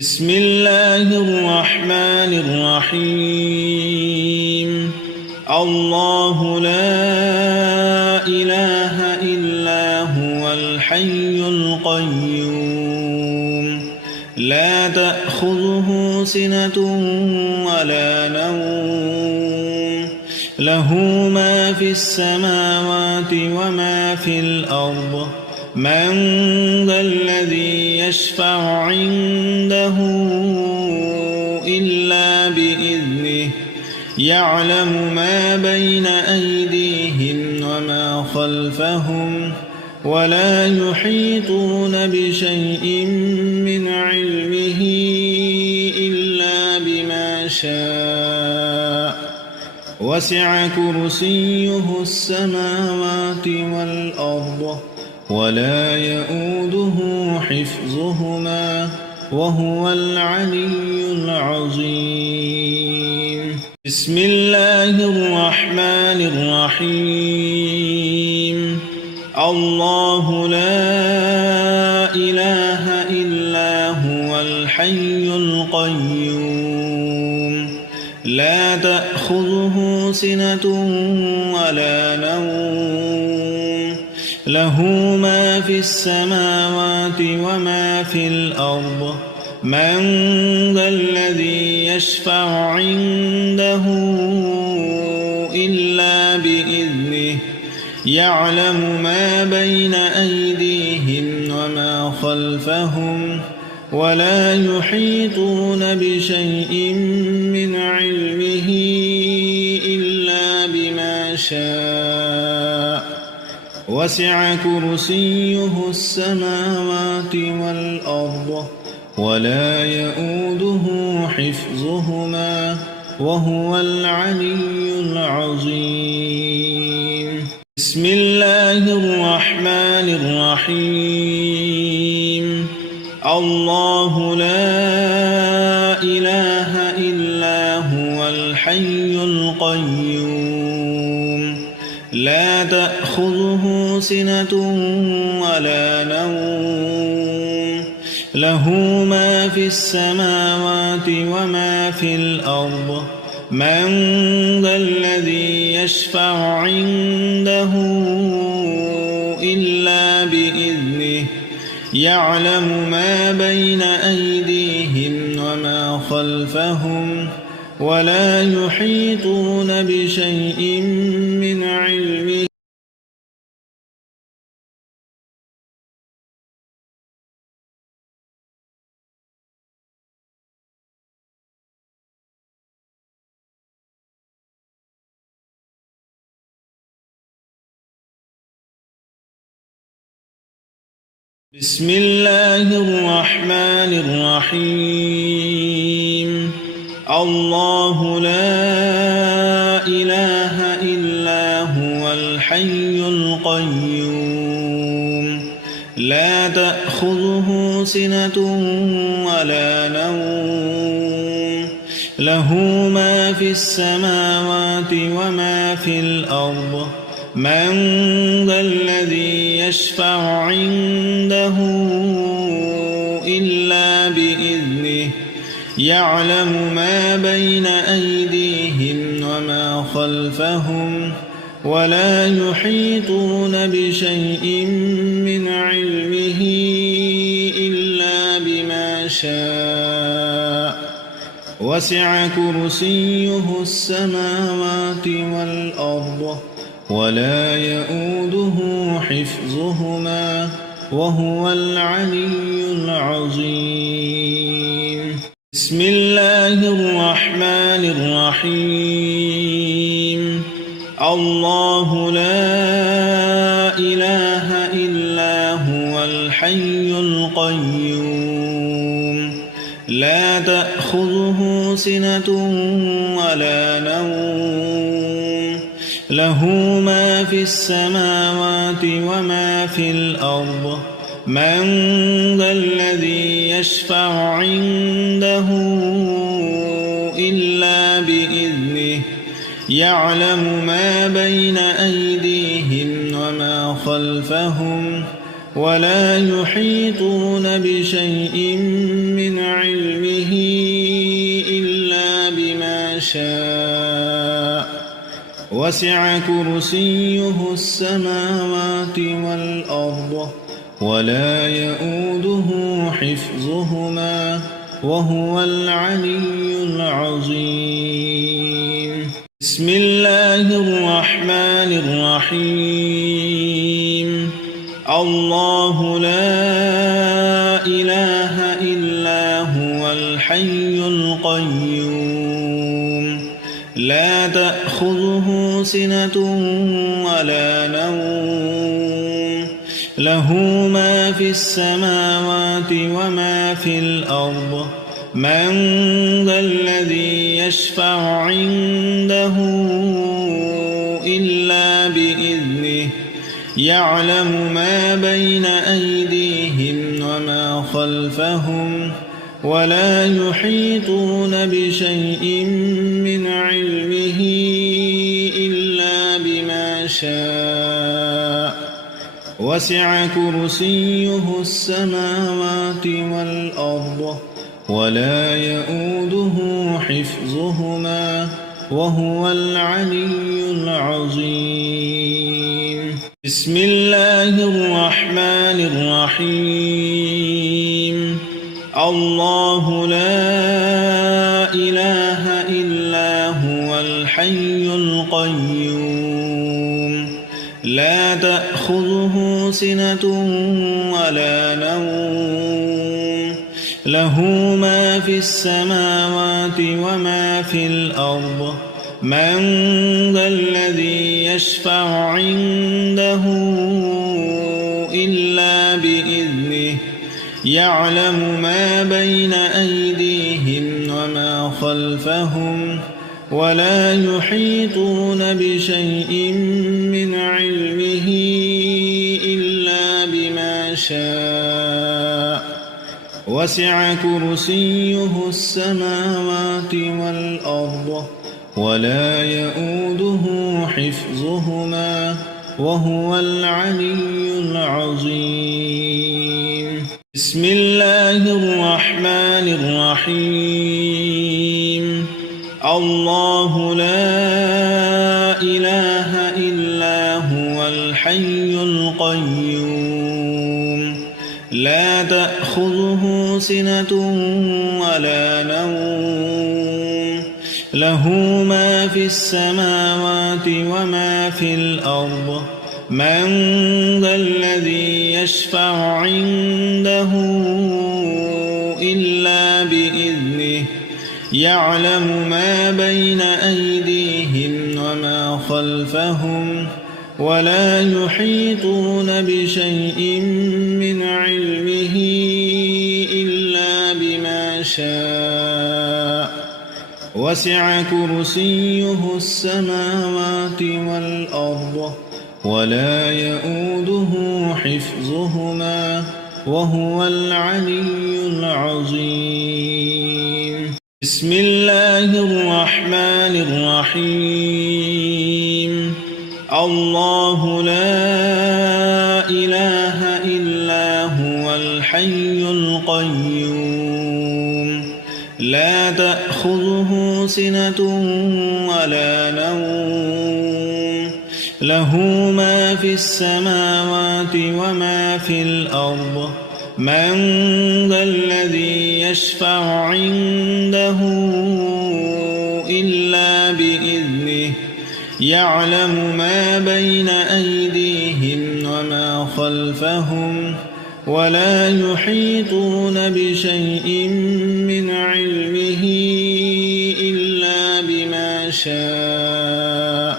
بسم الله الرحمن الرحيم. الله لا إله إلا هو الحي القيوم لا تأخذه سنة ولا نوم له ما في السماوات وما في الأرض من ذا الذي يشفع عنده إلا بإذنه يعلم ما بين أيديهم وما خلفهم ولا يحيطون بشيء من علمه إلا بما شاء وسع كرسيه السماوات والأرض ولا يؤوده حفظهما وهو العلي العظيم. بسم الله الرحمن الرحيم. الله لا إله إلا هو الحي القيوم لا تأخذه سنة ولا نوم له ما في السماوات وما في الأرض من ذا الذي يشفع عنده إلا بإذنه يعلم ما بين أيديهم وما خلفهم ولا يحيطون بشيء من علمه إلا بما شاء وسع كرسيه السماوات والأرض ولا يؤوده حفظهما وهو العلي العظيم. بسم الله الرحمن الرحيم. الله لا إله إلا هو الحي القيوم لا تأخذه سنة ولا نوم له ما في السماوات وما في الأرض من ذا الذي يشفع عنده إلا بإذنه يعلم ما بين أيديهم وما خلفهم ولا يحيطون بشيء من علمه بسم الله الرحمن الرحيم. الله لا إله إلا هو الحي القيوم لا تأخذه سنة ولا نوم له ما في السماوات وما في الأرض من ذا الذي يشفع عنده إلا بإذنه يعلم ما بين أيديهم وما خلفهم ولا يحيطون بشيء من علمه إلا بما شاء وسع كرسيه السماوات والأرض ولا يؤوده حفظهما وهو العلي العظيم. بسم الله الرحمن الرحيم. الله لا إله إلا هو الحي القيوم لا تأخذه سنة ولا نوم له ما في السماوات وما في الأرض من ذا الذي يشفع عنده إلا بإذنه يعلم ما بين أيديهم وما خلفهم ولا يحيطون بشيء من علمه علمه إلا بما شاء وسع كرسيه السماوات والأرض ولا يؤوده حفظهما وهو العلي العظيم. بسم الله الرحمن الرحيم. الله لا إله إلا هو الحي القيوم لا تأخذه سنة ولا نوم له ما في السماوات وما في الأرض من ذا الذي يشفع عنده إلا بإذنه يعلم ما بين أيديهم وما خلفهم ولا يحيطون بشيء من علمه إلا بما شاء وسع كرسيه السماوات والأرض ولا يؤوده حفظهما وهو العلي العظيم. بسم الله الرحمن الرحيم. الله لا إله إلا هو الحي القيوم لا تأخذه سنة ولا نوم له ما في السماوات وما في الأرض من ذا الذي يشفع عنده إلا بإذنه يعلم ما بين أيديهم وما خلفهم ولا يحيطون بشيء من علمه إلا بما شاء وسع كرسيه السماوات والأرض ولا يؤوده حفظهما وهو العلي العظيم. بسم الله الرحمن الرحيم. الله لا إله إلا هو الحي القيوم لا تأخذه سنة ولا نوم له ما في السماوات وما في الأرض من ذا الذي يشفع عنده إلا بإذنه يعلم ما بين أيديهم وما خلفهم ولا يحيطون بشيء من علمه إلا بما شاء وسع كرسيه السماوات والأرض ولا يؤوده حفظهما وهو العلي العظيم. بسم الله الرحمن الرحيم. الله لا إله إلا هو الحي القيوم لا تأخذه سنة ولا نوم له ما في السماوات وما في الأرض من ذا الذي يشفع عنده إلا بإذنه يعلم ما بين أيديهم وما خلفهم ولا يحيطون بشيء من علمه إلا بما شاء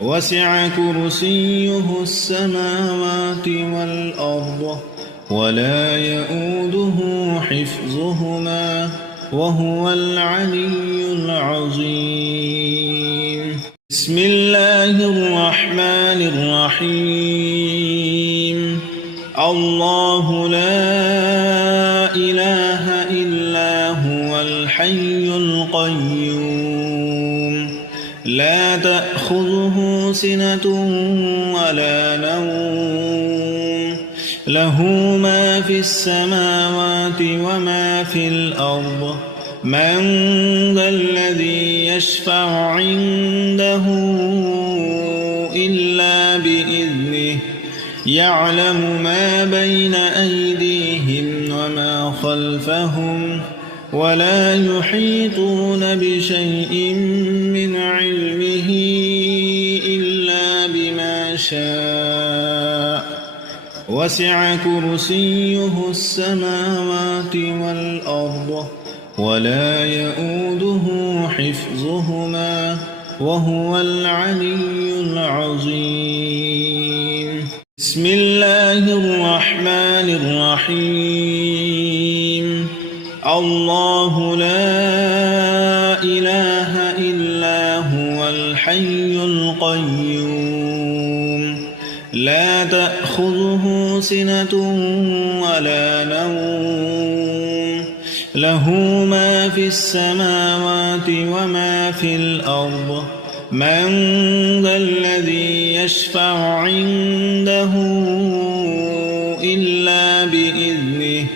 وسع كرسيه السماوات والأرض ولا يؤوده حفظهما وهو العلي العظيم. بسم الله الرحمن الرحيم. الله لا إله إلا هو الحي القيوم لا تأخذه سنة ولا نوم له ما في السماوات وما في الأرض من ذا الذي يشفع عنده إلا بإذنه يعلم ما بين أيديهم وما خلفهم ولا يحيطون بشيء من علمه إلا بما شاء وسع كرسيه السماوات والأرض ولا يؤوده حفظهما وهو العلي العظيم. بسم الله الرحمن الرحيم. الله لا إله إلا هو الحي القيوم لا تأخذه سنة ولا نوم له ما في السماوات وما في الأرض من ذا الذي يشفع عنده إلا بإذنه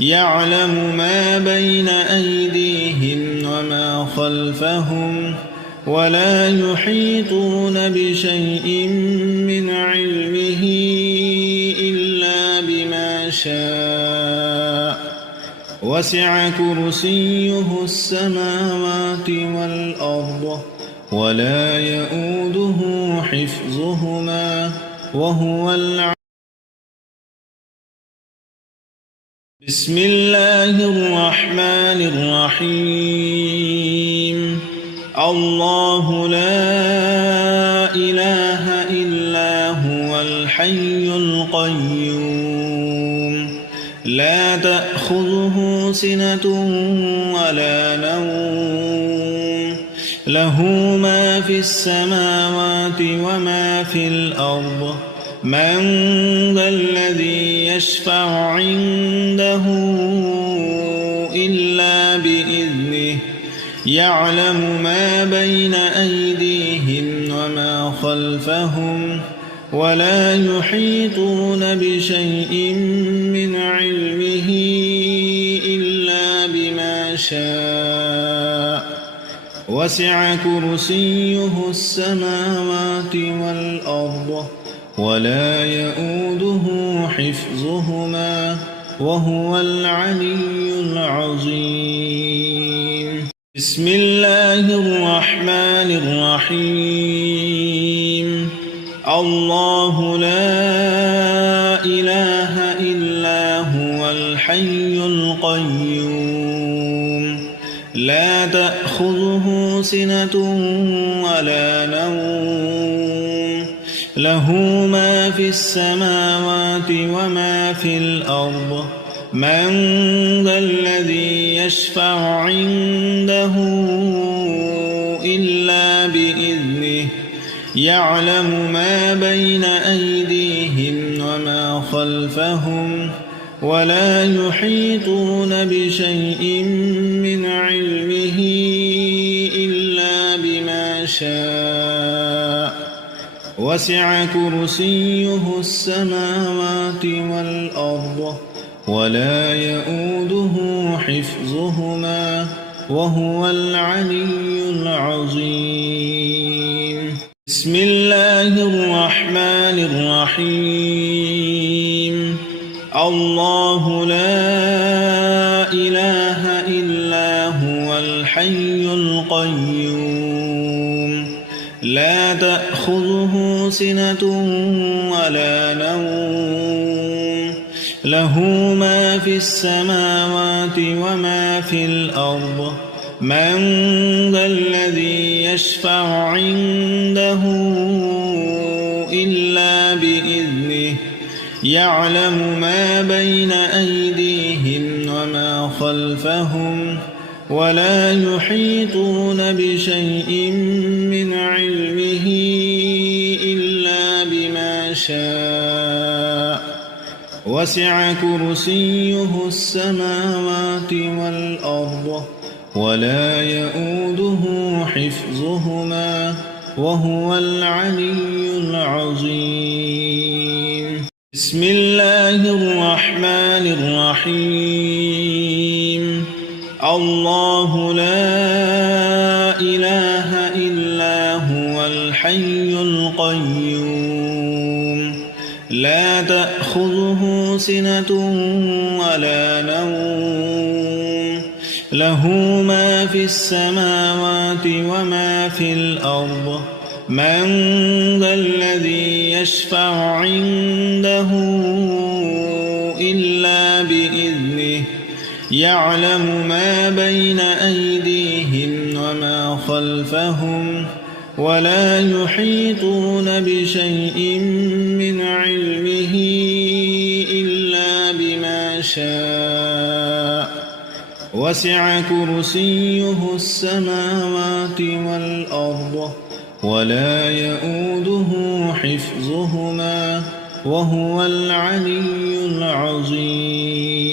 يعلم ما بين أيديهم وما خلفهم ولا يحيطون بشيء من علمه إلا بما شاء وسع كرسيه السماوات والأرض ولا يؤوده حفظهما وهو العلي. بسم الله الرحمن الرحيم. الله لا إله إلا هو الحي القيوم لا تأخذه سنة ولا نوم له ما في السماوات وما في الأرض من ذا الذي يشفع عنده إلا بإذنه يعلم ما بين أيديهم وما خلفهم ولا يحيطون بشيء من علمه إلا بما شاء وسع كرسيه السماوات والأرض ولا يؤوده حفظهما وهو العلي العظيم. بسم الله الرحمن الرحيم. الله لا إله إلا هو الحي القيوم لا تأخذه سنة ولا نوم له ما في السماوات وما في الأرض من ذا الذي يشفع عنده إلا بإذنه يعلم ما بين أيديهم وما خلفهم ولا يحيطون بشيء من علمه إلا بما شاء وسع كرسيه السماوات والأرض ولا يؤوده حفظهما وهو العلي العظيم. بسم الله الرحمن الرحيم. الله لا إله إلا هو الحي القيوم لا تأخذه سنة ولا نوم له ما في السماوات وما في الأرض من ذا الذي يشفع عنده إلا بإذنه يعلم ما بين أيديهم وما خلفهم ولا يحيطون بشيء من علمه إلا بما شاء وسع كرسيه السماوات والأرض ولا يؤوده حفظهما وهو العلي العظيم. بسم الله الرحمن الرحيم الله لا إله إلا هو الحي القيوم لا تأخذه سنة ولا نوم له ما في السماوات وما في الأرض من ذا الذي يشفع عنده إلا بإذنه يعلم ما بين أيديهم وما خلفهم ولا يحيطون بشيء من علمه إلا بما شاء وسع كرسيه السماوات والأرض ولا يؤوده حفظهما وهو العلي العظيم